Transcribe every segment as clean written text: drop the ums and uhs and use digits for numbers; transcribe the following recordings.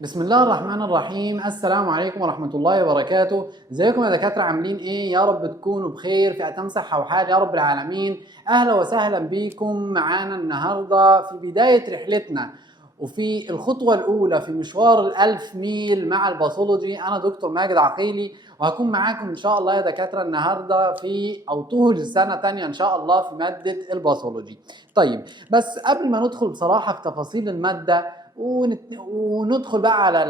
بسم الله الرحمن الرحيم. السلام عليكم ورحمة الله وبركاته. ازيكم يا دكاترة، عاملين ايه؟ يا رب تكونوا بخير في أتم صحة وحال يا رب العالمين. أهلا وسهلا بيكم معانا النهاردة في بداية رحلتنا وفي الخطوة الأولى في مشوار الألف ميل مع الباثولوجي. أنا دكتور ماجد عقيلي وهكون معاكم إن شاء الله يا دكاترة النهاردة في أو طول سنة تانية إن شاء الله في مادة الباثولوجي. طيب، بس قبل ما ندخل بصراحة في تفاصيل المادة وندخل بقى على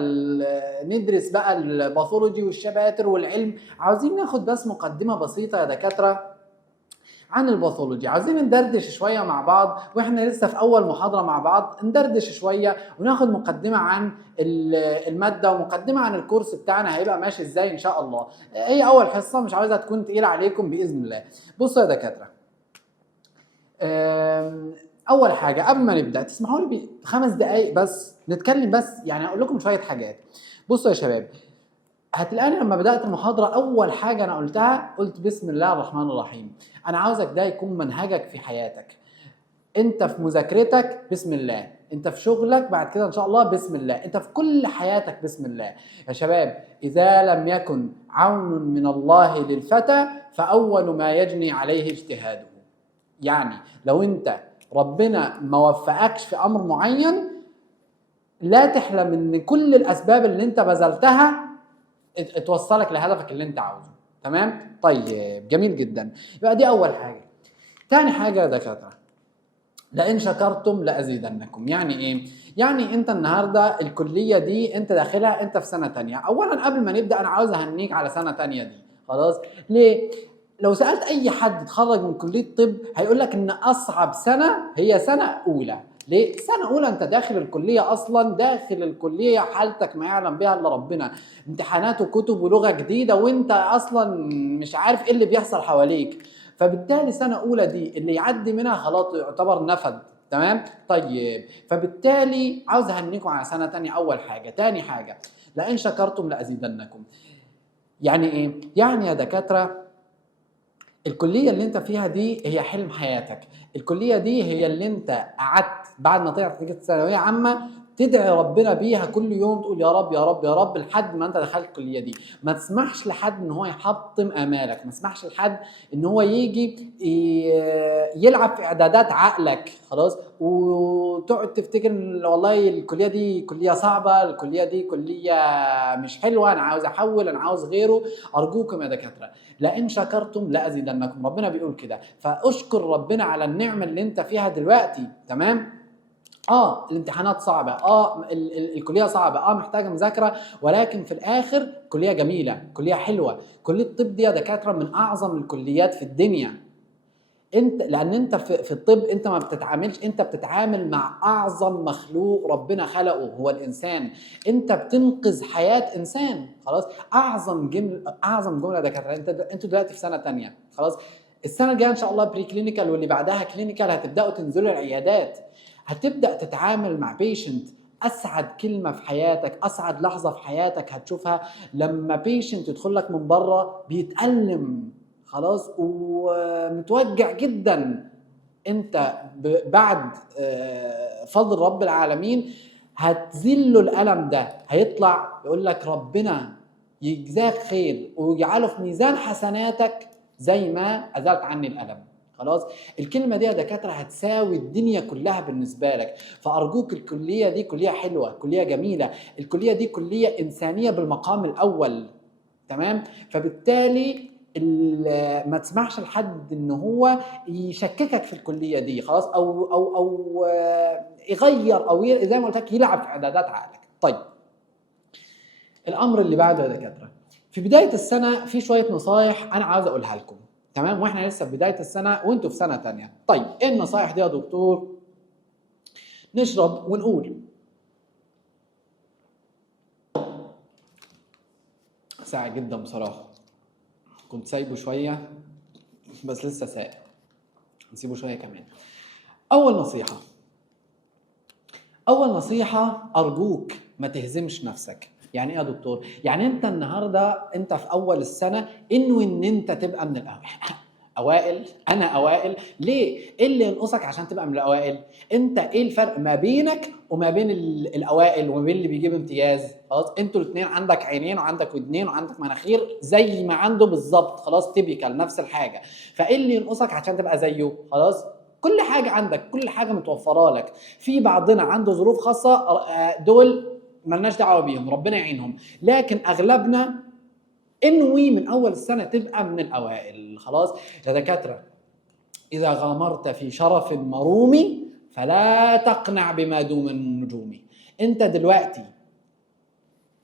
ندرس بقى الباثولوجي والشباتر والعلم، عاوزين ناخد بس مقدمة بسيطة يا دكاترة عن الباثولوجي. عاوزين ندردش شوية مع بعض واحنا لسه في أول محاضرة مع بعض، ندردش شوية وناخد مقدمة عن المادة ومقدمة عن الكورس بتاعنا هيبقى ماشي ازاي إن شاء الله. هي أول حصة، مش عاوزها تكون تقيلة عليكم بإذن الله. بصوا يا دكاترة، اول حاجه قبل ما نبدا تسمحوا لي ب5 دقائق بس نتكلم، بس يعني اقول لكم شويه حاجات. بصوا يا شباب، هتلاقيني لما بدات المحاضره اول حاجه انا قلت بسم الله الرحمن الرحيم. انا عاوزك ده يكون منهجك في حياتك. انت في مذاكرتك بسم الله، انت في شغلك بعد كده ان شاء الله بسم الله، انت في كل حياتك بسم الله. يا شباب، اذا لم يكن عون من الله للفتى فاول ما يجني عليه اجتهاده. يعني لو انت ربنا ما وفقكش في امر معين، لا تحلم ان كل الاسباب اللي انت بذلتها توصلك لهدفك اللي انت عاوزه. تمام؟ طيب، جميل جدا. يبقى دي اول حاجه. تاني حاجه يا دكاتره، لئن شكرتم لازيدنكم. يعني ايه؟ يعني انت النهارده الكليه دي انت داخلها، انت في سنه تانية. اولا قبل ما نبدا انا عاوز اهنيك على سنه تانية دي. خلاص؟ ليه؟ لو سالت اي حد اتخرج من كليه طب هيقول لك ان اصعب سنه هي سنه اولى. ليه؟ سنه اولى انت داخل الكليه، اصلا داخل الكليه حالتك ما يعلم بها الا ربنا، امتحانات وكتب ولغه جديده وانت اصلا مش عارف ايه اللي بيحصل حواليك. فبالتالي سنه اولى دي اللي يعدي منها خلاص يعتبر نفد. تمام؟ طيب، فبالتالي عاوز اهنيكم على سنه تانية. اول حاجه. تاني حاجه، لئن شكرتم لازيدنكم. يعني ايه؟ يعني يا دكاتره، الكليه اللي انت فيها دي هي حلم حياتك. الكليه دي هي اللي انت قعدت بعد ما طلعت نتيجه ثانويه عامه تدعي ربنا بيها كل يوم، تقول يا رب يا رب يا رب لحد ما انت دخلت الكليه دي. ما تسمحش لحد ان هو يحطم امالك، ما تسمحش لحد ان هو يجي يلعب في اعدادات عقلك. خلاص؟ وتقعد تفتكر والله الكليه دي كليه صعبه، الكليه دي كليه مش حلوه، انا عاوز احول، انا عاوز غيره. ارجوكم يا دكاتره، لئن شكرتم لازيدنكم. ربنا بيقول كده، فاشكر ربنا على النعمه اللي انت فيها دلوقتي. تمام؟ الامتحانات صعبه، الكليه صعبه، محتاجه مذاكره، ولكن في الاخر كليه جميله، كليه حلوه. كليه الطب دي يا دكاتره من اعظم الكليات في الدنيا. انت لان انت في الطب انت ما بتتعاملش، انت بتتعامل مع اعظم مخلوق ربنا خلقه هو الانسان. انت بتنقذ حياه انسان. خلاص؟ اعظم جمله دكاتره. انتوا دلوقتي في سنه تانية. خلاص؟ السنه الجايه ان شاء الله بري كلينيكال واللي بعدها كلينيكال، هتبداوا تنزلوا العيادات، هتبدا تتعامل مع بيشنت. اسعد كلمه في حياتك، اسعد لحظه في حياتك هتشوفها لما بيشنت يدخل لك من بره بيتألم، خلاص، ومتوجع جدا. انت بعد فضل رب العالمين هتزيل له الألم ده، هيطلع يقول لك ربنا يجزاك خير ويجعله في ميزان حسناتك زي ما أزالت عني الألم. خلاص؟ الكلمة دي يا دكاترة هتساوي الدنيا كلها بالنسبة لك. فأرجوك، الكلية دي كلية حلوة، كلية جميلة، الكلية دي كلية إنسانية بالمقام الأول. تمام؟ فبالتالي ما تسمحش لحد ان هو يشككك في الكليه دي. خلاص؟ او يغير، او زي ما قلت لك يلعب في اعدادات عقلك. طيب، الامر اللي بعده يا دكاتره، في بدايه السنه في شويه نصايح انا عاوز اقولها لكم. تمام؟ واحنا لسه في بدايه السنه وانتوا في سنه تانية. طيب، ايه النصايح دي يا دكتور؟ نشرب ونقول. ساعة جدا بصراحه، كنت سايبه شويه بس لسه ساقع، نسيبه شويه كمان. اول نصيحه ارجوك ما تهزمش نفسك. يعني ايه يا دكتور؟ يعني انت النهارده انت في اول السنه انوي ان انت تبقى من الاول، اوائل، انا اوائل. ليه؟ ايه اللي ينقصك عشان تبقى من الاوائل؟ انت ايه الفرق ما بينك وما بين الاوائل وما بين اللي بيجيب امتياز؟ خلاص انتوا الاثنين عندك عينين وعندك ودنين وعندك مناخير زي ما عنده بالظبط، خلاص تيبيكال نفس الحاجه. فايه اللي ينقصك عشان تبقى زيه؟ خلاص كل حاجه عندك، كل حاجه متوفره لك. في بعضنا عنده ظروف خاصه، دول ملناش دعوه بيهم، ربنا يعينهم. لكن اغلبنا انوي من اول السنه تبقى من الاوائل. خلاص يا دكاتره، اذا غامرت في شرف مروم فلا تقنع بما دون النجوم. انت دلوقتي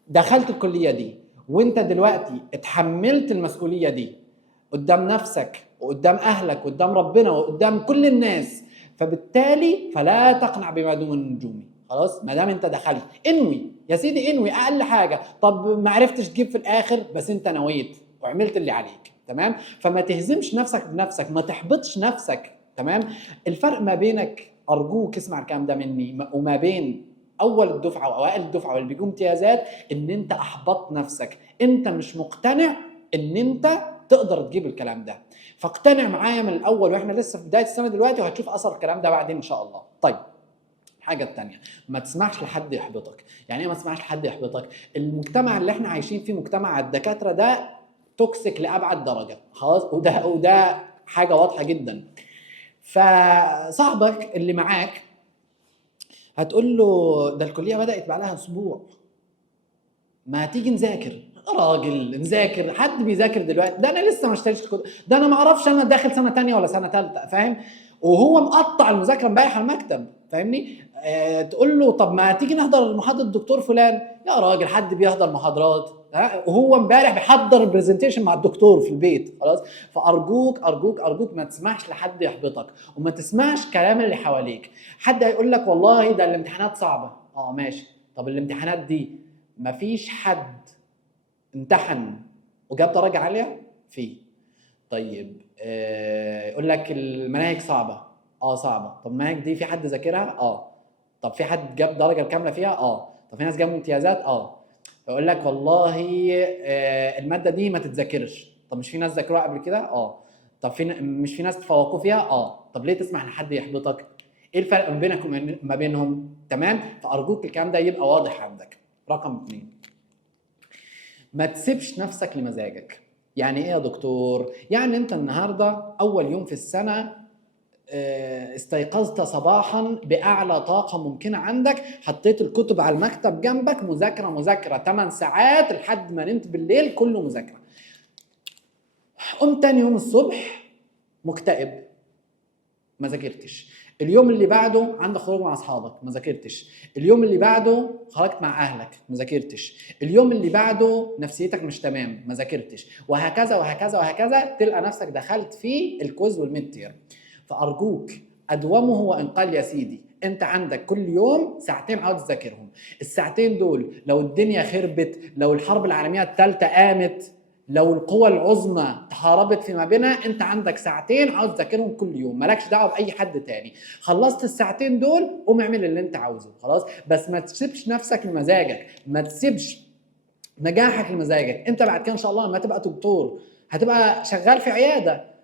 دخلت الكليه دي، وانت دلوقتي اتحملت المسؤوليه دي قدام نفسك وقدام اهلك وقدام ربنا وقدام كل الناس، فبالتالي فلا تقنع بما دون النجوم. خلاص ما دام انت دخلت، انوي يا سيدي، انوي اقل حاجه. طب ما عرفتش تجيب في الاخر، بس انت نويت وعملت اللي عليك، تمام؟ فما تهزمش نفسك بنفسك، ما تحبطش نفسك، تمام؟ الفرق ما بينك، ارجوك اسمع الكلام ده مني، وما بين اول الدفعه واوائل الدفعه واللي بيجوا امتيازات، ان انت احبطت نفسك، انت مش مقتنع ان انت تقدر تجيب الكلام ده. فاقتنع معايا من الاول، واحنا لسه في بدايه السنه دلوقتي، وهتشوف اثر الكلام ده بعدين ان شاء الله. طيب الحاجه الثانيه، ما تسمعش لحد يحبطك. يعني ايه ما تسمعش لحد يحبطك؟ المجتمع اللي احنا عايشين فيه، مجتمع الدكاتره ده توكسيك لابعد درجه. خلاص وده حاجه واضحه جدا. فصاحبك اللي معاك هتقول له ده الكليه بدات بقى لها اسبوع، ما تيجي نذاكر. راجل نذاكر؟ حد بيذاكر دلوقتي؟ ده انا لسه ما اشتريتش الكتب، ده انا ما اعرفش انا داخل سنه تانية ولا سنه ثالثه، فاهم؟ وهو مقطع المذاكره امبارح على المكتب، فاهمني؟ تقول له طب ما تيجي نحضر محاضره الدكتور فلان. يا راجل حد بيحضر محاضرات؟ وهو امبارح بيحضر برزنتيشن مع الدكتور في البيت. خلاص فارجوك ارجوك ارجوك ما تسمعش لحد يحبطك، وما تسمعش كلام اللي حواليك. حد هيقول لك والله ده الامتحانات صعبه، ماشي. طب الامتحانات دي مفيش حد امتحن وجاب درجه عاليه فيه. طيب يقول لك المناهج صعبه، صعبه. طب المناهج دي في حد ذاكرها؟ طب في حد جاب درجه كامله فيها؟ طب في ناس جابوا امتيازات؟ يقول لك والله الماده دي ما تتذاكرش. طب مش في ناس ذاكروها قبل كده؟ طب مش في ناس تفوقوا فيها؟ طب ليه تسمح لحد يحبطك؟ ايه الفرق ما بينك وما بينهم؟ تمام؟ فارجوك الكلام ده يبقى واضح عندك. رقم 2، ما تسيبش نفسك لمزاجك. يعني ايه يا دكتور؟ يعني انت النهارده اول يوم في السنه، استيقظت صباحا باعلى طاقه ممكنه عندك، حطيت الكتب على المكتب جنبك، مذاكره 8 ساعات لحد ما نمت بالليل، كله مذاكره. قمت تاني يوم الصبح مكتئب، ما ذاكرتش. اليوم اللي بعده عندك خروج مع اصحابك، ما ذاكرتش. اليوم اللي بعده خرجت مع اهلك، ما ذاكرتش. اليوم اللي بعده نفسيتك مش تمام، ما ذاكرتش. وهكذا وهكذا وهكذا، تلقى نفسك دخلت في الكوز والميدتير. فارجوك ادومه وان قل يا سيدي. انت عندك كل يوم ساعتين عاوز تذاكرهم. الساعتين دول لو الدنيا خربت، لو الحرب العالميه الثالثه قامت، لو القوى العظمى تحاربت فيما بينها، انت عندك ساعتين عاوز تذاكرهم كل يوم، مالكش دعوه باي حد تاني. خلصت الساعتين دول قوم اعمل اللي انت عاوزه. خلاص بس ما تسيبش نفسك لمزاجك، ما تسيبش نجاحك لمزاجك. انت بعد كده ان شاء الله لما تبقى دكتور هتبقى شغال في عياده.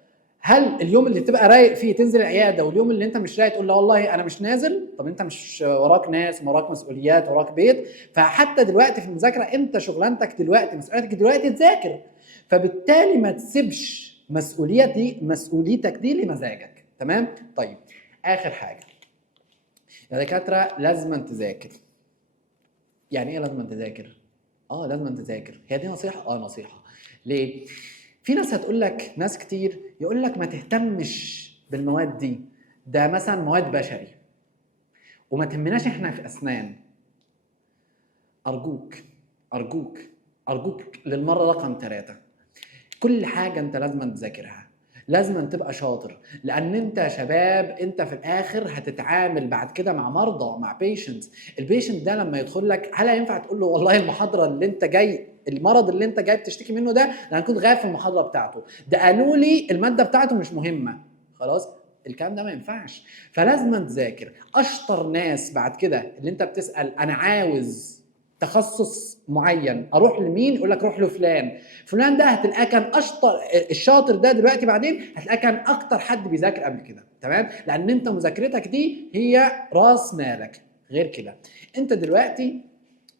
هل اليوم اللي تبقى رايق فيه تنزل العياده، واليوم اللي انت مش رايق تقول لا والله انا مش نازل؟ طب انت مش وراك ناس، وراك مسؤوليات، وراك بيت؟ فحتى دلوقتي في المذاكره انت شغلانتك دلوقتي، مسؤوليتك دلوقتي تذاكر. فبالتالي ما تسيبش مسؤوليتك دي لمزاجك. تمام؟ طيب اخر حاجه يا دكاتره، لازم تذاكر. يعني ايه لازم تذاكر؟ لازم تذاكر. هي دي نصيحه؟ نصيحه. ليه؟ في ناس هتقول لك، ناس كتير يقول لك ما تهتمش بالمواد دي، ده مثلا مواد بشري وما تهمناش احنا في اسنان. ارجوك ارجوك ارجوك للمره رقم 3، كل حاجه انت لازم تذاكرها، لازم تبقى شاطر. لان انت يا شباب، انت في الاخر هتتعامل بعد كده مع مرضى، مع بيشنتس. البيشنت ده لما يدخل لك، هل ينفع تقول له والله المحاضره اللي انت جاي، المرض اللي انت جاي بتشتكي منه ده انا كنت غايب في المحاضره بتاعته، ده قالوا لي الماده بتاعته مش مهمه؟ خلاص الكلام ده ما ينفعش. فلازم تذاكر. اشطر ناس بعد كده اللي انت بتسال انا عاوز تخصص معين اروح لمين؟ يقول لك روح له فلان. فلان ده هتلاقيه كان اشطر، الشاطر ده دلوقتي بعدين هتلاقيه كان اكتر حد بيذاكر قبل كده، تمام؟ لان انت مذاكرتك دي هي راس مالك. غير كده انت دلوقتي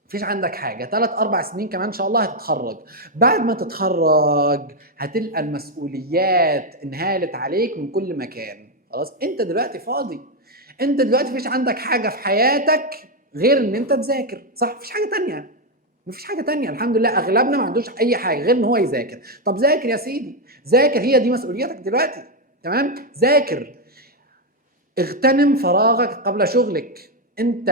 مفيش عندك حاجه، 3-4 سنين كمان ان شاء الله هتتخرج. بعد ما تتخرج هتلقى المسؤوليات انهالت عليك من كل مكان. خلاص انت دلوقتي فاضي، انت دلوقتي مفيش عندك حاجه في حياتك غير ان انت تذاكر، صح؟ مفيش حاجه تانية، مفيش حاجه تانية. الحمد لله اغلبنا ما عندوش اي حاجه غير ان هو يذاكر. طب ذاكر يا سيدي، ذاكر، هي دي مسؤوليتك دلوقتي، تمام؟ ذاكر. اغتنم فراغك قبل شغلك. انت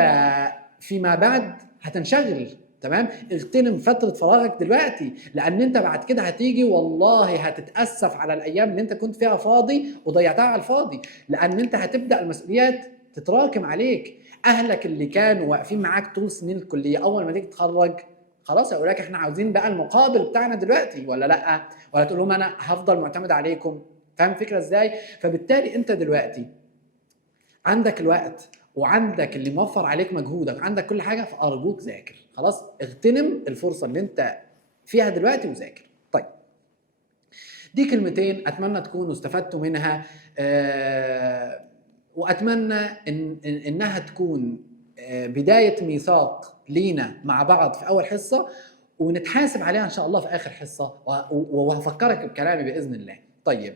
فيما بعد هتنشغل، تمام؟ اغتنم فترة فراغك دلوقتي، لان انت بعد كده هتيجي والله هتتأسف على الايام اللي انت كنت فيها فاضي وضيعتها على الفاضي، لان انت هتبدأ المسؤوليات تتراكم عليك. اهلك اللي كانوا واقفين معاك طول سنين الكلية اول ما تيجي تتخرج خلاص يقول لك احنا عاوزين بقى المقابل بتاعنا دلوقتي، ولا لا؟ ولا تقول لهم انا هفضل معتمد عليكم؟ فاهم الفكرة ازاي؟ فبالتالي انت دلوقتي عندك الوقت وعندك اللي موفر عليك مجهودك، عندك كل حاجه، فارجوك ذاكر. خلاص اغتنم الفرصه اللي انت فيها دلوقتي وذاكر. طيب دي كلمتين اتمنى تكونوا استفدتوا منها، واتمنى انها تكون بدايه ميثاق لينا مع بعض في اول حصه، ونتحاسب عليها ان شاء الله في اخر حصه، وهفكرك بكلامي باذن الله. طيب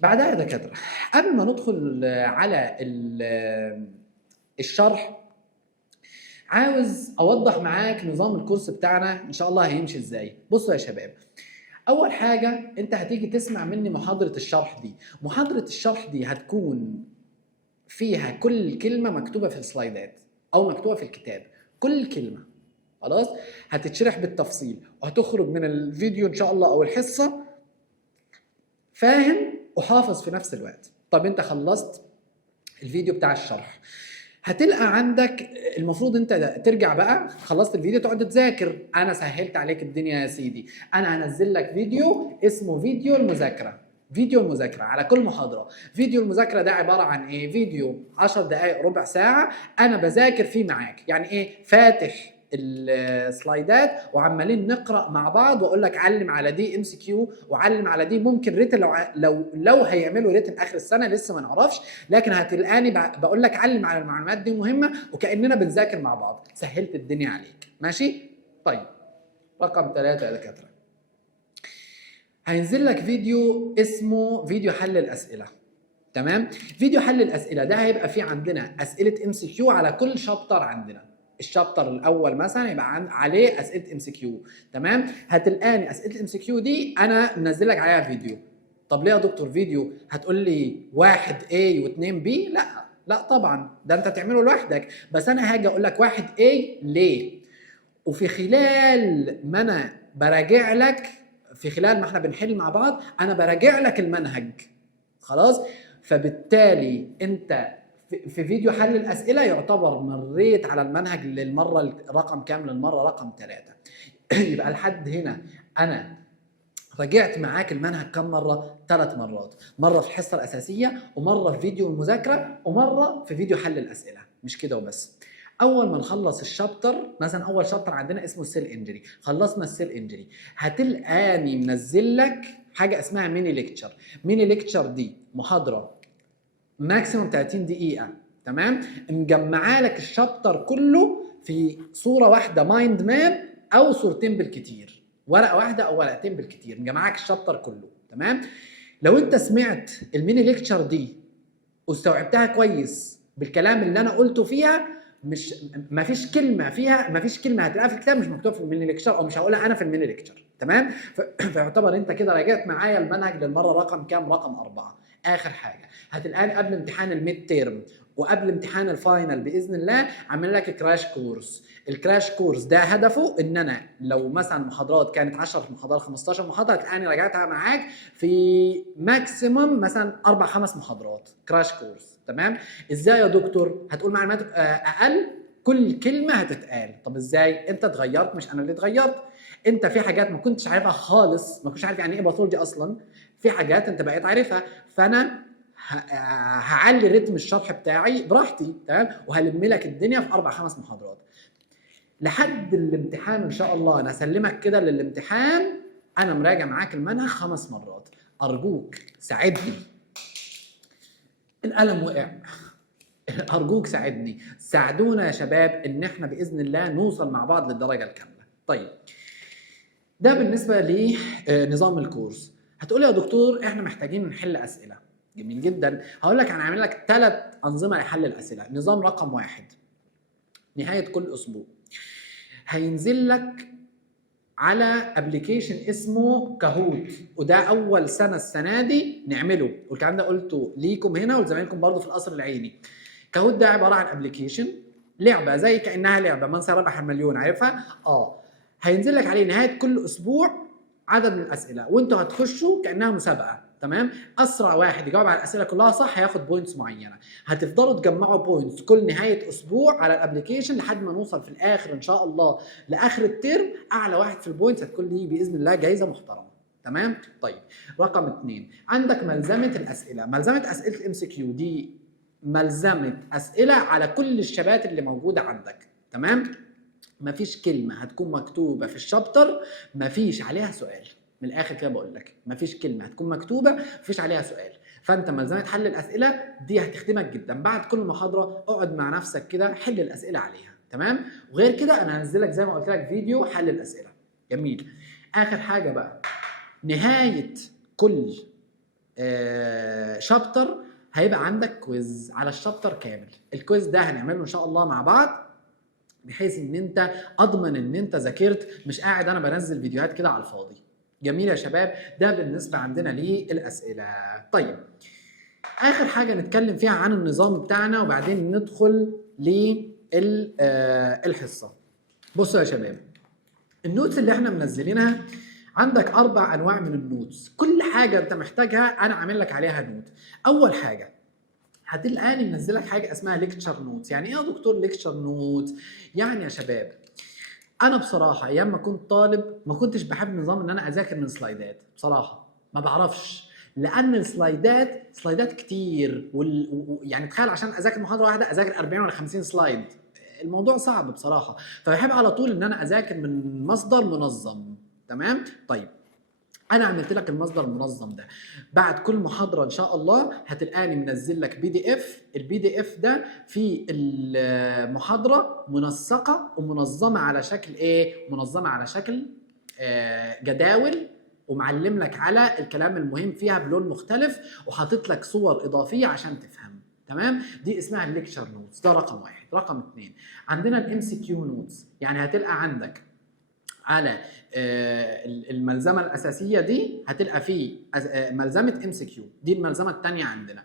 بعدها يا دكاتره، قبل ما ندخل على الشرح، عاوز اوضح معاك نظام الكورس بتاعنا ان شاء الله هيمشي ازاي. بصوا يا شباب، اول حاجه انت هتيجي تسمع مني محاضره الشرح دي. محاضره الشرح دي هتكون فيها كل كلمه مكتوبه في السلايدات او مكتوبه في الكتاب، كل كلمه خلاص هتتشرح بالتفصيل، وهتخرج من الفيديو ان شاء الله او الحصه فاهم وحافظ في نفس الوقت. طب انت خلصت الفيديو بتاع الشرح، هتلقى عندك المفروض انت ترجع بقى، خلصت الفيديو تقعد تذاكر. انا سهلت عليك الدنيا يا سيدي، انا هنزل لك فيديو اسمه فيديو المذاكره. فيديو المذاكره على كل محاضره. فيديو المذاكره ده عباره عن ايه؟ فيديو 10 دقائق ربع ساعه انا بذاكر فيه معاك. يعني ايه؟ فاتح السلايدات وعمالين نقرا مع بعض، واقول لك علم على دي MCQ وعلم على دي. ممكن ريتن لو هيعملوا ريتن اخر السنه لسه ما نعرفش، لكن هتلقاني بقول لك علم على المعلومات دي مهمه، وكاننا بنذاكر مع بعض. سهلت الدنيا عليك، ماشي؟ طيب رقم 3 يا دكاتره، هينزل لك فيديو اسمه فيديو حل الاسئله، تمام؟ فيديو حل الاسئله ده هيبقى فيه عندنا اسئله MCQ على كل شابتر عندنا. الشابتر الاول مثلا يبقى عليه اسئله MCQ، تمام؟ هتلقاني اسئله MCQ دي انا منزل لك عليها فيديو. طب ليه يا دكتور فيديو؟ هتقول لي 1A و2B؟ لا طبعا، ده انت تعمله لوحدك، بس انا هاجي اقول لك 1A ليه، وفي خلال ما انا براجع لك، في خلال ما احنا بنحل مع بعض انا براجع لك المنهج. خلاص؟ فبالتالي انت في فيديو حل الاسئله يعتبر مريت على المنهج للمره رقم كام؟ للمره رقم 3. يبقى لحد هنا انا راجعت معاك المنهج كم مره؟ 3 مرات، مره في الحصه الاساسيه، ومره في فيديو المذاكره، ومره في فيديو حل الاسئله. مش كده وبس، اول ما نخلص الشابتر، مثلا اول شابتر عندنا اسمه السيل انجري، خلصنا السيل انجري هتلقاني منزل لك حاجه اسمها ميني ليكتشر. ميني ليكتشر دي محاضره ماكسيموم 30 دقيقه، تمام؟ مجمعه لك الشابتر كله في صوره واحده مايند ماب، او صورتين بالكتير، ورقه واحده او ورقتين بالكتير، مجمعك الشابتر كله، تمام؟ لو انت سمعت الميني ليكتشر دي واستوعبتها كويس بالكلام اللي انا قلته فيها، مش مفيش كلمه فيها، مفيش كلمه هتلاقيها في الكتاب مش مكتوب في الميني ليكتشر، او مش هقولها انا في الميني ليكتشر، تمام؟ فيعتبر انت كده راجعت معايا المنهج للمره رقم كام؟ رقم 4. اخر حاجه هتلقاني قبل امتحان الميد تيرم وقبل امتحان الفاينل باذن الله عامل لك كراش كورس. الكراش كورس ده هدفه ان انا لو مثلا محاضرات كانت 10 محاضرات 15 محاضره، هتلاقيني راجعتها معاك في ماكسيمم مثلا 4-5 محاضرات كراش كورس، تمام؟ ازاي يا دكتور؟ هتقول معلومات اقل، كل كلمه هتتقال. طب ازاي؟ انت اتغيرت مش انا اللي اتغيرت. انت في حاجات ما كنتش عارفها خالص، ما كنتش عارف يعني ايه باثولوجي اصلا، في حاجات انت بقيت عارفها، فانا هعلي رتم الشرح بتاعي براحتي، تمام؟ وهلم لك الدنيا في 4-5 محاضرات. لحد الامتحان ان شاء الله انا اسلمك كده للامتحان انا مراجع معاك المنهج 5 مرات. ارجوك ساعدني، القلم وقع. ارجوك ساعدني، ساعدونا يا شباب ان احنا باذن الله نوصل مع بعض للدرجه الكامله. طيب ده بالنسبه لنظام الكورس. هتقولي يا دكتور احنا محتاجين نحل اسئله. جميل جدا، هقول لك هنعمل لك 3 انظمه لحل الاسئله. نظام رقم 1 نهايه كل اسبوع هينزل لك على ابلكيشن اسمه كاهوت، وده اول سنه السنه دي نعمله، والكلام ده قلته ليكم هنا ولزمايلكم برضه في القصر العيني. كاهوت ده عباره عن ابلكيشن، لعبه زي كانها لعبه من سيربح المليون، عارفها؟ هينزل لك عليه نهايه كل اسبوع عدد من الاسئله، وانتوا هتخشوا كانها مسابقه. تمام؟ اسرع واحد يجاوب على الاسئله كلها صح هياخد بوينتس معينه. هتفضلوا تجمعوا بوينتس كل نهايه اسبوع على الابلكيشن لحد ما نوصل في الاخر ان شاء الله لاخر الترم اعلى واحد في البوينتس هتكون ليه باذن الله جائزه محترمه. تمام؟ طيب رقم 2 عندك ملزمه الاسئله. ملزمه اسئله الام سي كيو دي ملزمه اسئله على كل الشبات اللي موجوده عندك. تمام؟ مفيش كلمه هتكون مكتوبه في الشابتر مفيش عليها سؤال. من الاخر كده بقول لك مفيش كلمه هتكون مكتوبه مفيش عليها سؤال. فانت ملزمه حل الاسئله دي هتخدمك جدا. بعد كل محاضره اقعد مع نفسك كده حل الاسئله عليها. تمام؟ وغير كده انا هنزل لك زي ما قلت لك فيديو حل الاسئله. جميل. اخر حاجه بقى نهايه كل شابتر هيبقى عندك كويز على الشابتر كامل. الكويز ده هنعمله ان شاء الله مع بعض بحيث ان انت اضمن ان انت ذاكرت، مش قاعد انا بنزل فيديوهات كده على الفاضي. جميل يا شباب؟ ده بالنسبه عندنا للاسئله. طيب اخر حاجه نتكلم فيها عن النظام بتاعنا وبعدين ندخل للحصه. بصوا يا شباب، النوتس اللي احنا منزلينها عندك 4 انواع من النوتس. كل حاجه انت محتاجها انا عامل لك عليها نوت. اول حاجه هتلاقيني منزلك حاجه اسمها ليكتشر نوتس. يعني ايه يا دكتور ليكتشر نوتس؟ يعني يا شباب انا بصراحه ايام ما كنت طالب ما كنتش بحب نظام ان انا اذاكر من سلايدات. بصراحه ما بعرفش، لان سلايدات كتير يعني تخيل عشان اذاكر محاضره واحده اذاكر 40 ولا 50 سلايد. الموضوع صعب بصراحه. فبحب على طول ان انا اذاكر من مصدر منظم. تمام؟ طيب انا عملت لك المصدر المنظم ده. بعد كل محاضره ان شاء الله هتلقاني منزل لك PDF. الPDF ده في المحاضره منسقه ومنظمه على شكل ايه؟ منظمه على شكل جداول، ومعلم لك على الكلام المهم فيها بلون مختلف، وحاطط لك صور اضافيه عشان تفهم. تمام؟ دي اسمها الليكتشر نوتس. ده رقم 1. رقم 2 عندنا الMCQ نوتس. يعني هتلقى عندك على الملزمه الاساسيه دي هتلقى فيه ملزمه MCQ. دي الملزمه الثانيه عندنا.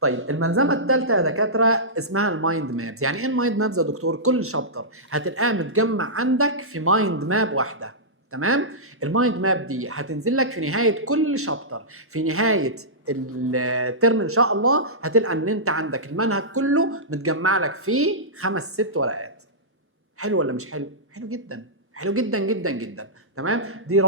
طيب الملزمه الثالثه يا دكاتره اسمها المايند مابز. يعني ايه المايند مابز يا دكتور؟ كل شابتر هتلقاه متجمع عندك في مايند ماب واحده. تمام؟ المايند ماب دي هتنزل لك في نهايه كل شابتر. في نهايه الترم ان شاء الله هتلقى ان انت عندك المنهج كله متجمع لك فيه 5 6 ورقات. حلو ولا مش حلو؟ حلو جدا، حلو جدا جدا جدا. تمام؟ دي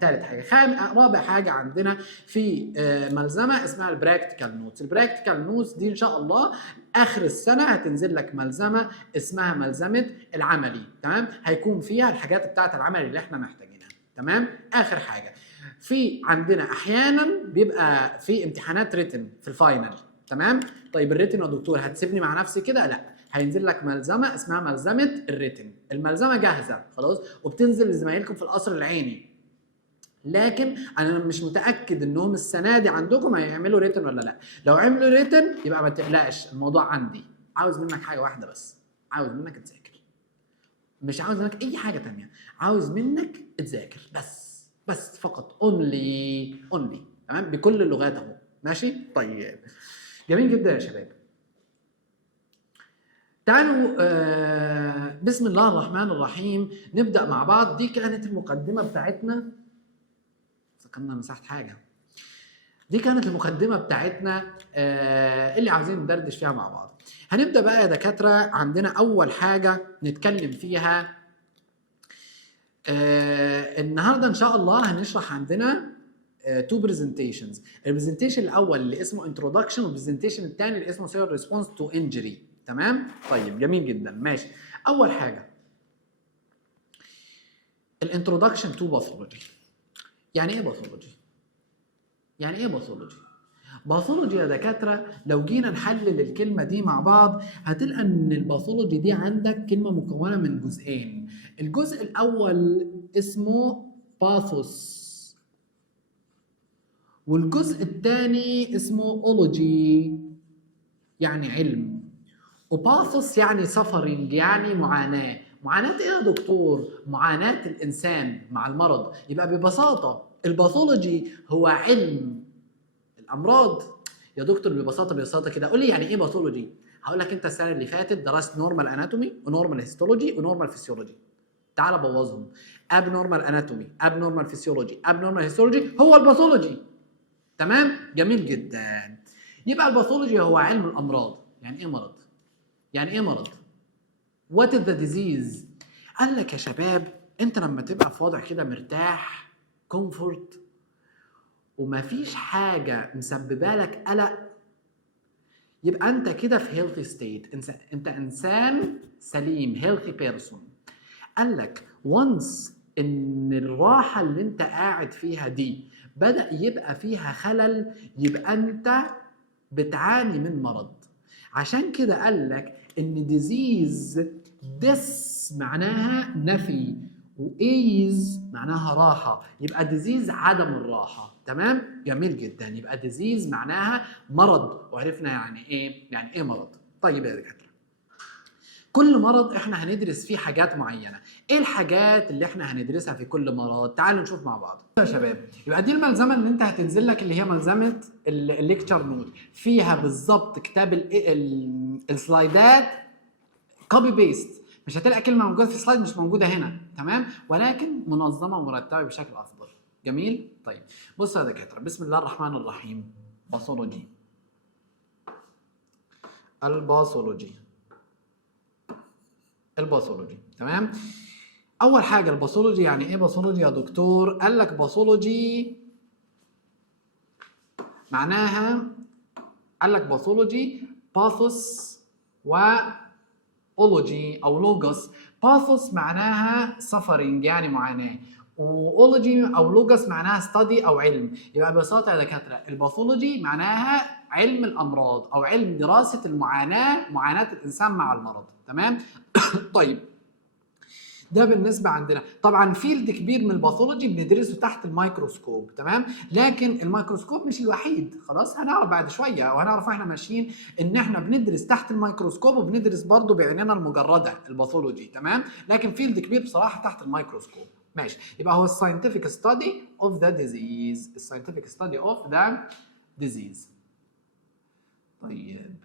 ثالث حاجه. رابع حاجه عندنا في ملزمه اسمها البراكتيكال نوتس. البراكتيكال نوتس دي ان شاء الله اخر السنه هتنزل لك ملزمه اسمها ملزمه العملي. تمام؟ هيكون فيها الحاجات بتاعه العملي اللي احنا محتاجينها. تمام؟ اخر حاجه في عندنا احيانا بيبقى في امتحانات ريتن في الفاينل. تمام؟ طيب الريتن يا دكتور هتسيبني مع نفسي كده؟ لا، هينزل لك ملزمه اسمها ملزمه الريتن. الملزمه جاهزه خلاص وبتنزل لزمايلكم في القصر العيني، لكن انا مش متاكد انهم السنه دي عندكم هيعملوا ريتن ولا لا. لو عملوا ريتن يبقى ما تقلقش، الموضوع عندي. عاوز منك حاجه واحده بس، عاوز منك تذاكر. مش عاوز منك اي حاجه ثانيه، عاوز منك تذاكر بس فقط. اونلي. تمام؟ بكل اللغات اهو. ماشي؟ طيب جميل جدا يا شباب. تعالوا بسم الله الرحمن الرحيم نبدأ مع بعض. دي كانت المقدمة بتاعتنا. ذكرنا مساحة حاجة. دي كانت المقدمة بتاعتنا اللي عاوزين ندردش فيها مع بعض. هنبدأ بقى يا دكاترة. عندنا أول حاجة نتكلم فيها النهاردة إن شاء الله هنشرح عندنا 2 presentations. البرزنتيشن الأول اللي اسمه introduction والبرزنتيشن الثاني اللي اسمه response to injury. تمام؟ طيب جميل جدا. ماشي. اول حاجه الانترودكشن تو باثولوجي. يعني ايه باثولوجي؟ يعني ايه باثولوجي؟ باثولوجي يا دكاتره لو جينا نحلل الكلمه دي مع بعض هتلقى ان الباثولوجي دي عندك كلمه مكونه من جزئين. الجزء الاول اسمه باثوس، والجزء الثاني اسمه اولوجي يعني علم. وباثوس يعني سفرنج يعني معاناه. معاناه ايه يا دكتور؟ معاناه الانسان مع المرض. يبقى ببساطه الباثولوجي هو علم الامراض. يا دكتور ببساطه كده قول لي يعني ايه باثولوجي؟ هقول لك انت السنه اللي فاتت درست نورمال اناتومي ونورمال هيستولوجي ونورمال فيسيولوجي. تعال بوظهم. اب نورمال اناتومي، اب نورمال فيسيولوجي، اب نورمال هيستولوجي هو الباثولوجي. تمام؟ جميل جدا. يبقى الباثولوجي هو علم الامراض. يعني ايه مرض؟ يعني ايه مرض؟ What is the disease؟ قال لك يا شباب انت لما تبقى في وضع كده مرتاح كومفورت ومفيش حاجه مسببه لك قلق، يبقى انت كده في هيلثي ستيت، انت انسان سليم، هيلثي بيرسون. قال لك وانس ان الراحه اللي انت قاعد فيها دي بدا يبقى فيها خلل، يبقى انت بتعاني من مرض. عشان كده قال لك ان ديزيز ديس معناها نفي وايز معناها راحه، يبقى ديزيز عدم الراحه. تمام؟ جميل جدا. يبقى ديزيز معناها مرض، وعرفنا يعني ايه؟ يعني ايه مرض. طيب يا دكاتره كل مرض احنا هندرس فيه حاجات معينه. ايه الحاجات اللي احنا هندرسها في كل مرض؟ تعالوا نشوف مع بعض يا شباب. يبقى دي الملزمه اللي انت هتنزل لك اللي هي ملزمه الليكتشر نوت، فيها بالظبط كتاب السلايدات كوبي بيست. مش هتلاقي كلمه موجوده في السلايد مش موجوده هنا، تمام؟ ولكن منظمه ومرتبه بشكل افضل. جميل؟ طيب بصوا يا دكاتره، بسم الله الرحمن الرحيم. باثولوجي. الباثولوجي. الباثولوجي. تمام؟ اول حاجه الباثولوجي يعني ايه باثولوجي يا دكتور؟ قال لك باثولوجي معناها، قال لك باثولوجي باثوس واولوجي او لوجوس. باثوس معناها سفرنج يعني معاناه، واولوجي او لوجوس معناها ستادي او علم. يبقى ببساطه يا دكاتره الباثولوجي معناها علم الامراض او علم دراسه المعاناه، معاناه الانسان مع المرض. تمام؟ طيب ده بالنسبه عندنا. طبعا فيلد كبير من الباثولوجي بندرسه تحت الميكروسكوب. تمام؟ لكن الميكروسكوب مش الوحيد، خلاص هنعرف بعد شويه وهنعرف احنا ماشيين ان احنا بندرس تحت الميكروسكوب وبندرس برضه بعيننا المجرده الباثولوجي. تمام؟ لكن فيلد كبير بصراحه تحت الميكروسكوب. ماشي، يبقى هو الساينتفك ستادي اوف ذا ديزيز. الساينتفك ستادي اوف ذا ديزيز. طيب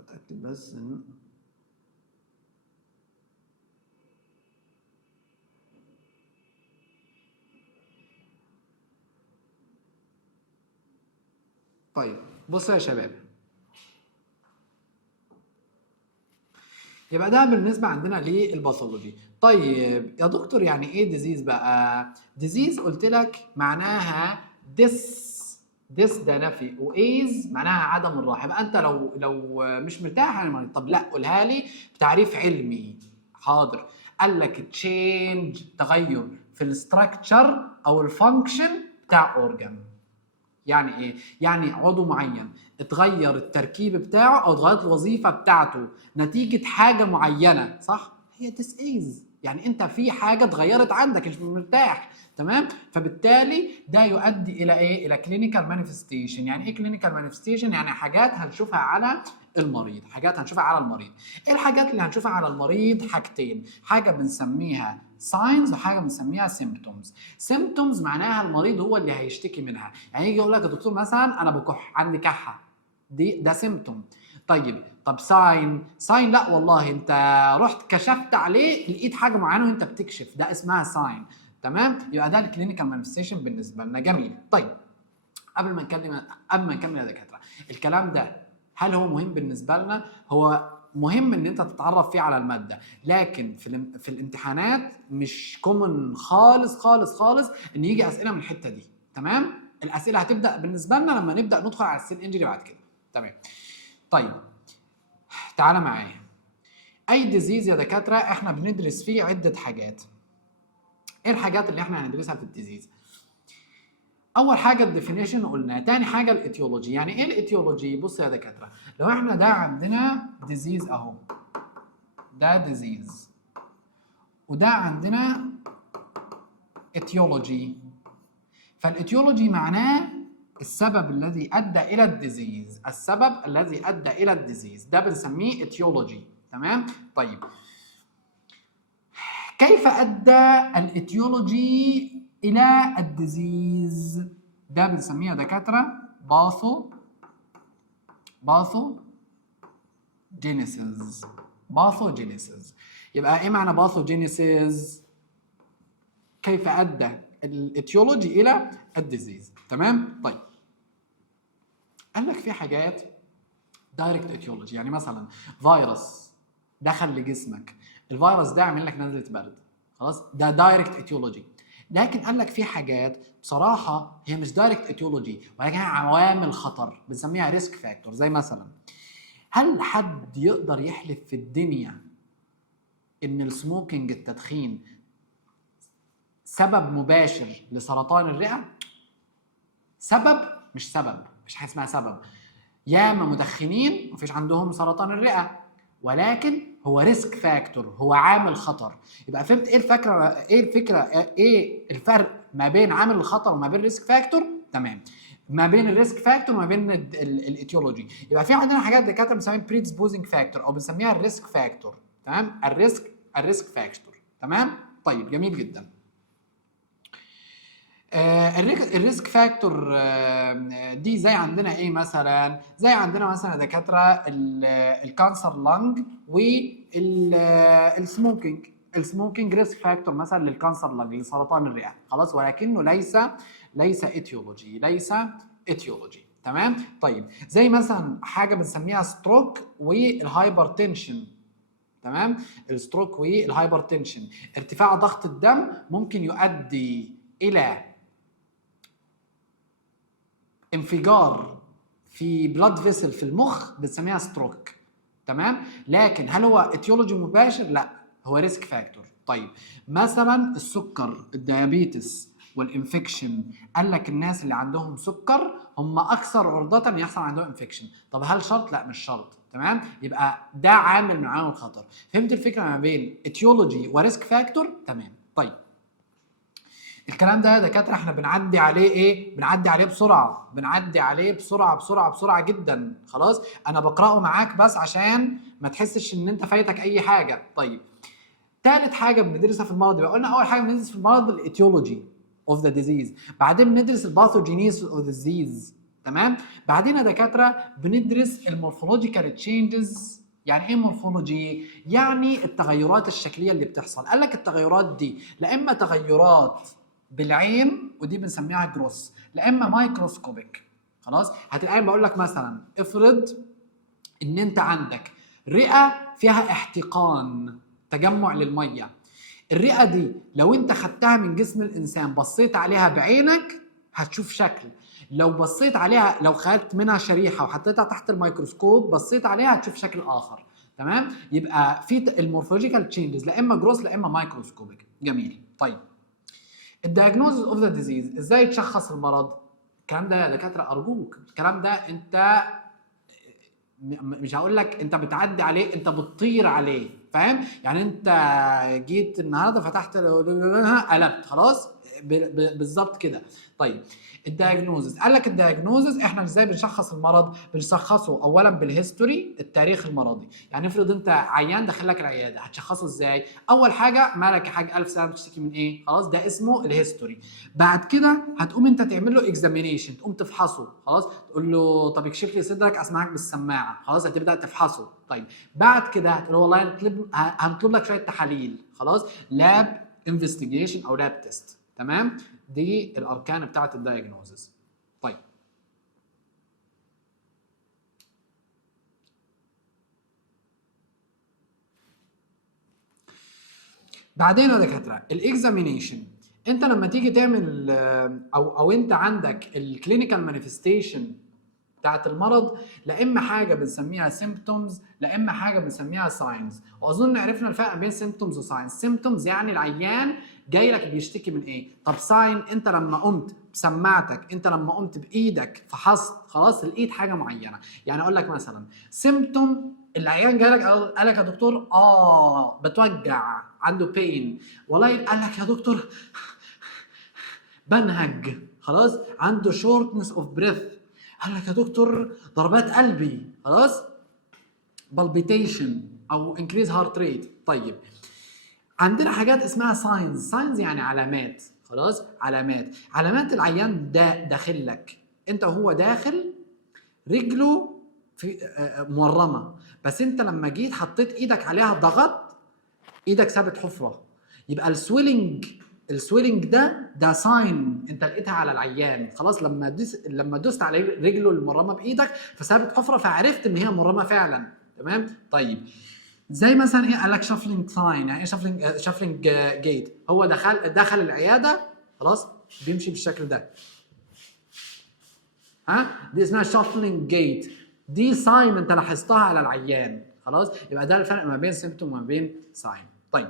اتاكد بس ان طيب بصوا يا شباب، يبقى ده بالنسبه عندنا للباثولوجي. طيب يا دكتور يعني ايه ديزيز بقى؟ ديزيز قلت لك معناها ديس ده نفي، وايز معناها عدم الراحه. يبقى انت لو مش مرتاح يعني مريض. طب لا قولها لي بتعريف علمي. حاضر. قال لك تشينج تغير في الستراكشر او الفانكشن بتاع اورجان. يعني ايه؟ يعني عضو معين اتغير التركيب بتاعه او اتغيرت الوظيفه بتاعته نتيجه حاجه معينه، صح؟ هي ديسيز، يعني انت في حاجه اتغيرت عندك مش مرتاح. تمام؟ فبالتالي ده يؤدي الى ايه؟ الى كلينيكال مانيفستيشن. يعني ايه كلينيكال مانيفستيشن؟ يعني حاجات هنشوفها على المريض. حاجات هنشوفها على المريض. ايه الحاجات اللي هنشوفها على المريض؟ حاجتين، حاجه بنسميها ساينز وحاجه بنسميها سيمبتومز. سيمبتومز معناها المريض هو اللي هيشتكي منها. يعني يجي يقول لك يا دكتور مثلا انا بكح، عندي كحه، ده سيمبتوم. طب ساين لا والله انت رحت كشفت عليه لقيت حاجه معينه وانت بتكشف، ده اسمها ساين. تمام؟ يبقى ده الكلينيكال مانيفستيشن بالنسبه لنا. جميل. طيب قبل ما نكمل يا دكاتره، الكلام ده هل هو مهم بالنسبه لنا؟ هو مهم ان انت تتعرف فيه على الماده، لكن في الامتحانات مش كومن خالص ان يجي اسئله من الحته دي. تمام؟ الاسئله هتبدا بالنسبه لنا لما نبدا ندخل على السيل انجري بعد كده. تمام؟ طيب تعالى معايا. اي ديزيز يا دكاتره احنا بندرس فيه عده حاجات. ايه الحاجات اللي احنا هندرسها في الديزيز؟ اول حاجه الديفينيشن قلنا، تاني حاجه الايتيولوجي. يعني ايه الايتيولوجي؟ بص يا دكاتره، لو احنا ده عندنا ديزيز اهو، ده ديزيز، وده عندنا ايتيولوجي، فالايتيولوجي معناه السبب الذي ادى الى الديزيز، السبب الذي ادى الى الديزيز ده بنسميه ايتيولوجي. تمام؟ طيب كيف ادى الايتيولوجي الى الديزيز؟ ده بنسميه يا دكاتره باثوجينيسيس. باثوجينيسيس يبقى ايه معنى باثوجينيسيس؟ كيف ادى الايتيولوجي الى الديزيز. تمام؟ طيب قال لك في حاجات دايركت ايتيولوجي، يعني مثلا فيروس دخل لجسمك، الفيروس ده عمل لك نزله برد، خلاص ده دايركت ايتيولوجي. لكن قال لك في حاجات بصراحه هي مش دايركت ايتيولوجي ولكنها عوامل خطر بنسميها ريسك فاكتور. زي مثلا هل حد يقدر يحلف في الدنيا ان السموكينج، التدخين، سبب مباشر لسرطان الرئه؟ سبب مش سبب، مش حاجه اسمها سبب. ياما مدخنين مفيش عندهم سرطان الرئه، ولكن هو ريسك فاكتور، هو عامل خطر. يبقى فهمت ايه الفكره؟ ايه الفرق ما بين عامل الخطر وما بين ريسك فاكتور؟ تمام، ما بين الريسك فاكتور وما بين الايتيولوجي. يبقى في عندنا حاجات دكاتره بنسميها بريدسبوزنج فاكتور او بنسميها الريسك فاكتور. تمام؟ الريسك فاكتور. تمام؟ طيب جميل جدا. الريسك فاكتور دي زي عندنا ايه مثلا؟ زي عندنا مثلا دكاتره الكانسر لانج والسموكينج. السموكينج ريسك فاكتور مثلا للكانسر لانج، لسرطان الرئه، خلاص، ولكنه ليس ايتيولوجي. تمام؟ طيب زي مثلا حاجه بنسميها ستروك والهايبرتنشن. تمام؟ الستروك والهايبرتنشن، ارتفاع ضغط الدم ممكن يؤدي الى انفجار في بلاد فيسل في المخ بنسميها ستروك. تمام؟ لكن هل هو اتيولوجي مباشر؟ لا، هو ريسك فاكتور. طيب مثلا السكر، الديابيتس والانفكشن، قال لك الناس اللي عندهم سكر هم اكثر عرضه يحصل عندهم انفكشن. طب هل شرط؟ لا مش شرط. تمام؟ يبقى ده عامل من عوامل الخطر. فهمت الفكره ما بين اتيولوجي وريسك فاكتور؟ تمام. طيب الكلام ده يا دكاتره احنا بنعدي عليه ايه؟ بنعدي عليه بسرعه، بنعدي عليه بسرعه جدا. خلاص انا بقراه معاك بس عشان ما تحسش ان انت فايتك اي حاجه. طيب ثالث حاجه بندرسها في المرض، يبقى قلنا اول حاجه بندرس في المرض الايتيولوجي اوف ذا ديزيز، بعدين بندرس الباثوجينيس اوف ذا ديزيز. تمام؟ بعدين يا دكاتره بندرس المورفولوجيكال تشينجز. يعني ايه مورفولوجي؟ يعني التغيرات الشكليه اللي بتحصل. قال لك التغيرات دي لا اما تغيرات بالعين ودي بنسميها جروس، لا اما مايكروسكوبيك. خلاص هتلاقيني بقول لك مثلا افرض ان انت عندك رئه فيها احتقان، تجمع للميه. الرئه دي لو انت خدتها من جسم الانسان بصيت عليها بعينك هتشوف شكل، لو بصيت عليها، لو خدت منها شريحه وحطيتها تحت الميكروسكوب بصيت عليها هتشوف شكل اخر. تمام؟ يبقى في المورفولوجيكال تشينجز لا اما جروس لا اما مايكروسكوبيك. جميل. طيب الدايجنوزز اوف ذا ديزيز، ازاي تشخص المرض؟ الكلام ده يا دكاتره ارجوك، الكلام ده انت مش هقول لك انت بتعدي عليه، انت بتطير عليه. فاهم؟ يعني انت جيت النهارده فتحت قلبت خلاص بالظبط كده. طيب الدايجنوزز، قال لك الدايجنوزز احنا ازاي بنشخص المرض؟ بنشخصه اولا بالهيستوري، التاريخ المرضي. يعني افرض انت عيان داخل لك العياده هتشخصه ازاي؟ اول حاجه مالك يا حاج، الف سلامه، بتشتكي من ايه؟ خلاص ده اسمه الهيستوري. بعد كده هتقوم انت تعمل له اكزامينيشن، تقوم تفحصه. خلاص تقول له طب اكشف لي صدرك اسمعك بالسماعه. خلاص هتبدا تفحصه. طيب بعد كده هتقول له والله هنطلب لك شويه تحاليل. خلاص لاب انفستيجيشن او لاب تيست. تمام؟ دي الاركان بتاعه الدايجنوزز. طيب بعدين يا دكاتره الاكزامينيشن، انت لما تيجي تعمل او انت عندك الكلينيكال مانيفستيشن بتاعت المرض، لا اما حاجه بنسميها symptoms لا اما حاجه بنسميها signs. واظن عرفنا الفرق بين symptoms و signs. symptoms يعني العيان جاي لك بيشتكي من ايه. طب sign انت لما قمت بسماعتك، انت لما قمت بايدك فحصت خلاص لقيت حاجه معينه. يعني اقول لك مثلا symptom، العيان جاي لك قال لك يا دكتور بتوجع، عنده pain. والله قال لك يا دكتور بنهج، خلاص عنده shortness of breath. قال لك يا دكتور ضربات قلبي، خلاص palpitation او increase heart rate. طيب عندنا حاجات اسمها signs يعني علامات، خلاص علامات العيان ده داخل لك انت وهو داخل رجله في مورمه، بس انت لما جيت حطيت ايدك عليها ضغط ايدك سابت حفره، يبقى السويلنج ده ساين انت لقيتها على العيان. خلاص لما دوست على رجله المرمى بايدك فسابت حفره فعرفت ان هي مرمى فعلا. تمام. طيب زي مثلا ايه؟ قال لك شافلينج ساين. يعني ايه شافلينج جيت؟ هو دخل العياده خلاص بيمشي بالشكل ده، دي اسمها شافلينج جيت، دي ساين انت لاحظتها على العيان. خلاص يبقى ده الفرق ما بين سيمبتوم وما بين ساين. طيب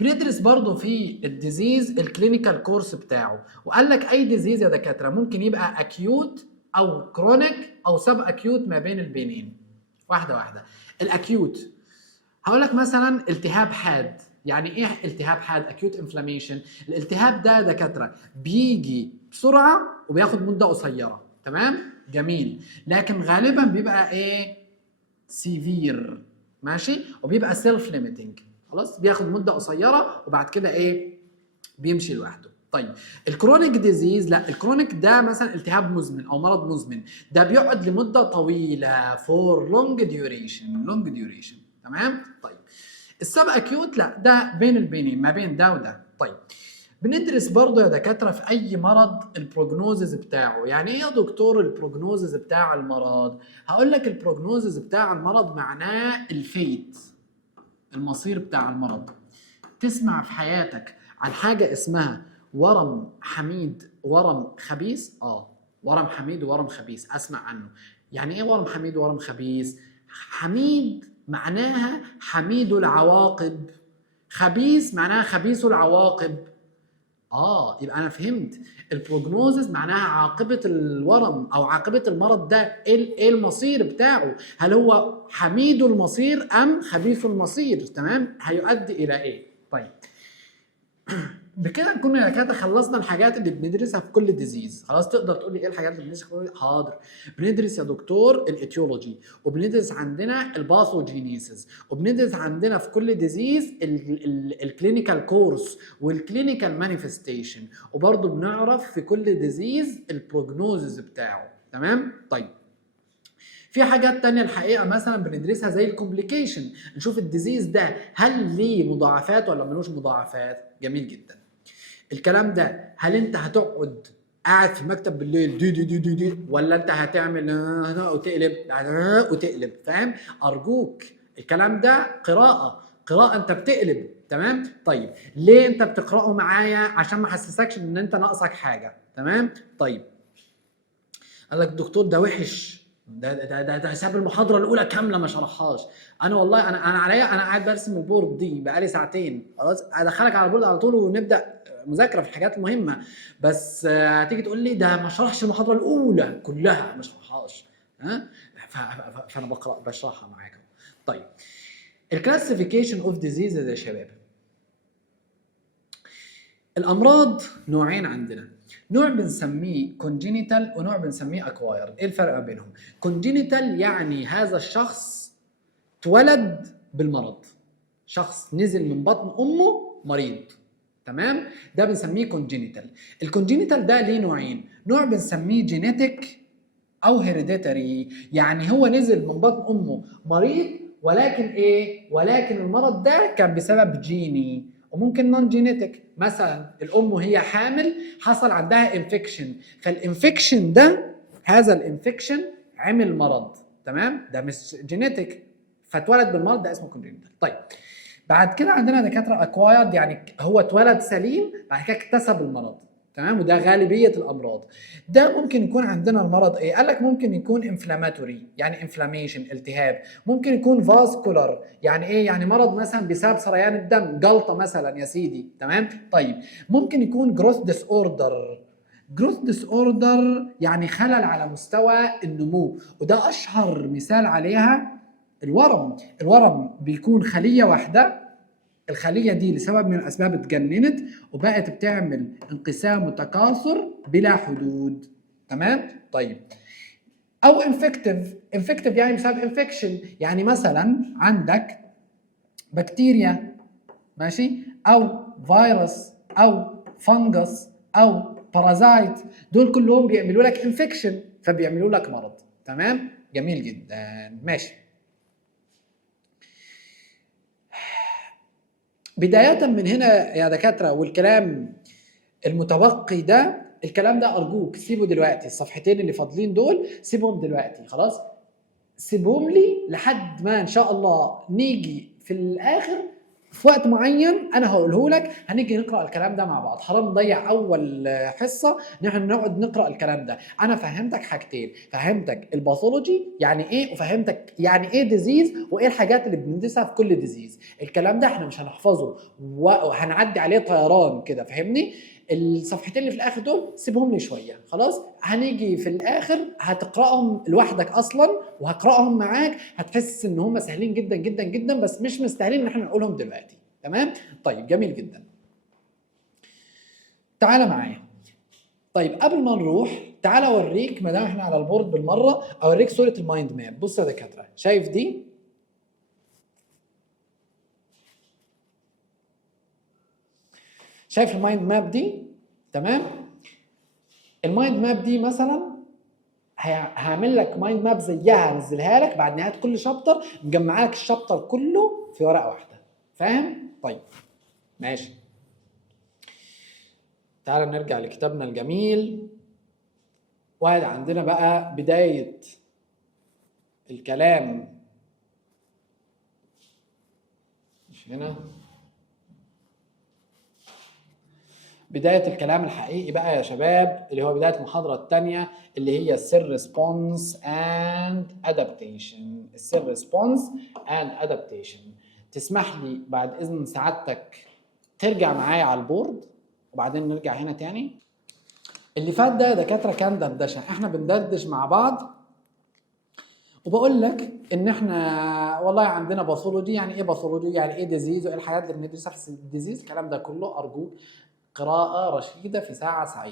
بندرس برضه في الديزيز الكلينيكال كورس بتاعه، وقال لك اي ديزيز يا دكاتره ممكن يبقى اكيوت او كرونيك او سب اكيوت ما بين البينين. واحده. الاكيوت هقول لك مثلا التهاب حاد. يعني ايه التهاب حاد؟ اكيوت انفلاميشن. الالتهاب ده دكاتره بيجي بسرعه وبياخد مده قصيره. تمام جميل. لكن غالبا بيبقى ايه؟ سيفير، ماشي، وبيبقى سيلف ليميتنج. خلاص بياخد مده قصيره وبعد كده ايه؟ بيمشي لوحده. طيب الكرونيك ديزيز لا، الكرونيك ده مثلا التهاب مزمن او مرض مزمن، ده بيقعد لمده طويله فور لونج ديوريشن. تمام. طيب السب اكيوت لا، ده بين البينين ما بين ده وده. طيب بندرس برضه يا دكاتره في اي مرض البروجنوزز بتاعه. يعني ايه يا دكتور البروجنوزز بتاع المرض؟ هقول لك البروجنوزز بتاع المرض معناه الفيت، المصير بتاع المرض. تسمع في حياتك عن حاجه اسمها ورم حميد ورم خبيث؟ ورم حميد وورم خبيث اسمع عنه. يعني ايه ورم حميد وورم خبيث؟ حميد معناها حميد العواقب، خبيث معناها خبيث العواقب. يبقى انا فهمت. البروجنوزز معناها عاقبه الورم او عاقبه المرض ده ايه المصير بتاعه، هل هو حميد المصير ام خبيث المصير. تمام، هيؤدي الى ايه. طيب بكده نكون يا كده خلصنا الحاجات اللي بندرسها في كل ديزيز. خلاص تقدر تقول لي ايه الحاجات اللي بندرسها؟ حاضر. بندرس يا دكتور الايتيولوجي، وبندرس عندنا الباثوجينيسيس، وبندرس عندنا في كل ديزيز الكلينيكال كورس والكلينيكال مانيفستيشن، وبرضه بنعرف في كل ديزيز البروجنوزز بتاعه. تمام. طيب في حاجات تانية الحقيقة مثلا بندرسها زي الكومبليكيشن، نشوف الديزيز ده هل ليه مضاعفات ولا ملوش مضاعفات. جميل جدا الكلام ده. هل انت هتقعد قاعد في المكتب بالليل دي ولا انت هتعمل وتقلب؟ فاهم؟ ارجوك الكلام ده قراءة انت بتقلب. تمام. طيب ليه انت بتقرأه معايا؟ عشان ما حسسكش ان انت ناقصك حاجة. تمام. طيب قال لك الدكتور ده وحش، ده ساب المحاضره الاولى كامله ما شرحهاش. انا والله انا عليا، انا قاعد برسم البورد دي بقالي ساعتين، خلاص ادخلك على البورد على طول ونبدا مذاكره في الحاجات المهمه، بس هتيجي تقول لي ده ما شرحش المحاضره الاولى كلها، ما شرحهاش. فانا بشرحها معاك. طيب الكلاسيفيكيشن اوف ديزيزز يا شباب، الامراض نوعين عندنا، نوع بنسميه كونجينيتال ونوع بنسميه اكوايرد. ايه الفرق بينهم؟ كونجينيتال يعني هذا الشخص اتولد بالمرض، شخص نزل من بطن امه مريض. تمام، ده بنسميه كونجينيتال. الكونجينيتال ده ليه نوعين، نوع بنسميه جينيتك او هيريديتري، يعني هو نزل من بطن امه مريض ولكن المرض ده كان بسبب جيني. وممكن نون جينيتك، مثلا الام وهي حامل حصل عندها انفكشن، فالانفكشن ده هذا الانفكشن عمل مرض. تمام، ده مش جينيتك فاتولد بالمرض، ده اسمه كونجينيتال. طيب بعد كده عندنا دكاتره اكوايرد، يعني هو اتولد سليم بعد كده اكتسب المرض. تمام، وده غالبيه الامراض. ده ممكن يكون عندنا المرض ايه؟ قال لك ممكن يكون انفلاماتوري يعني انفلاميشن التهاب، ممكن يكون فاسكولار يعني ايه؟ يعني مرض مثلا بسبب سريان الدم، جلطه مثلا يا سيدي. تمام. طيب ممكن يكون جروث ديس اوردر. جروث ديس اوردر يعني خلل على مستوى النمو، وده اشهر مثال عليها الورم. الورم بيكون خليه واحده، الخليه دي لسبب من الاسباب اتجننت وبقت بتعمل انقسام وتكاثر بلا حدود. تمام. طيب او انفكتيف يعني بسبب انفكشن، يعني مثلا عندك بكتيريا ماشي، او فيروس او فنجس او بارازايت، دول كلهم بيعملوا لك انفكشن فبيعملوا لك مرض. تمام، جميل جدا. ماشي. بداية من هنا يا دكاترة، والكلام المتبقي ده، الكلام ده أرجوك سيبه دلوقتي، الصفحتين اللي فاضلين دول سيبهم دلوقتي خلاص، سيبهم لي لحد ما إن شاء الله نيجي في الآخر في وقت معين انا هقوله لك، هنيجي نقرا الكلام ده مع بعض. حرام نضيع اول حصه نحن نقعد نقرا الكلام ده. انا فهمتك حاجتين، فهمتك الباثولوجي يعني ايه، وفهمتك يعني ايه ديزيز، وايه الحاجات اللي بندرسها في كل ديزيز. الكلام ده احنا مش هنحفظه وهنعدي عليه طيران كده، فهمني؟ الصفحتين اللي في الاخر دول سيبهم لي شويه خلاص، هنيجي في الاخر هتقراهم لوحدك اصلا وهقراهم معاك، هتحس ان هم سهلين جدا جدا جدا، بس مش مستاهلين ان احنا نقولهم دلوقتي. تمام. طيب جميل جدا، تعالى معايا. طيب قبل ما نروح تعالى اوريك، ما دام احنا على البورد بالمره، اوريك صوره المايند ماب. بص يا دكاتره، شايف دي؟ شايف المايند ماب دي؟ تمام. المايند ماب دي مثلا هعمل لك مايند ماب زيها، هنزلها لك بعد نهايه كل شابتر، مجمع لك الشابتر كله في ورقه واحده. فاهم؟ طيب ماشي. تعال نرجع لكتابنا الجميل. واحد عندنا بقى بدايه الكلام، مش هنا، بداية الكلام الحقيقي بقى يا شباب، اللي هو بداية المحاضرة الثانية، اللي هي السيل ريسبونس اند ادابتيشن. السيل ريسبونس اند ادابتيشن. تسمح لي بعد اذن سعادتك ترجع معايا على البورد وبعدين نرجع هنا تاني. اللي فات ده يا دكاترة كان دردشة، احنا بندردش مع بعض، وبقول لك ان احنا والله عندنا باثولوجي. يعني ايه باثولوجي؟ يعني ايه ديزيز، وايه الحاجات اللي بندرسها في الديزيز. الكلام ده كله ارجوك قراءة رشيدة في ساعة سعيدة.